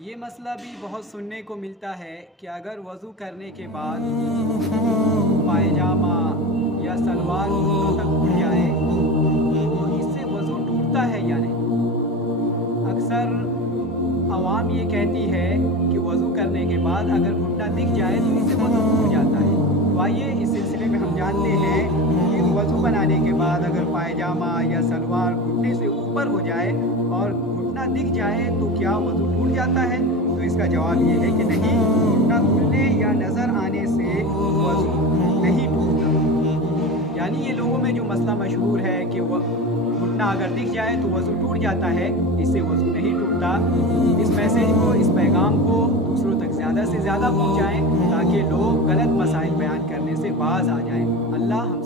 ये मसला भी बहुत सुनने को मिलता है कि अगर वज़ू करने के बाद पायजामा या सलवार घुटनों तक उठ जाए तो इससे वज़ू टूटता है या नहीं। अक्सर आवाम ये कहती है कि वज़ू करने के बाद अगर घुटना दिख जाए तो इससे वज़ू टूट जाता है। तो आइए इस सिलसिले में हम जानते हैं कि वज़ू बनाने के बाद अगर पायजामा या सलवार घुटने से ऊपर हो जाए और घुटना दिख जाए तो क्या वज़ू टूट जाता है। तो इसका जवाब ये है कि नहीं, घुटना खुलने या नज़र आने से वज़ू नहीं टूटता। यानी ये लोगों में जो मसला मशहूर है कि वह घुटना अगर दिख जाए तो वज़ू टूट जाता है, इससे वज़ू नहीं टूटता। इस मैसेज को, इस पैगाम को दूसरों तक ज़्यादा से ज़्यादा पहुँचाएँ ताकि लोग गलत मसाइल बयान करने से बाज़ आ जाएँ। अल्लाह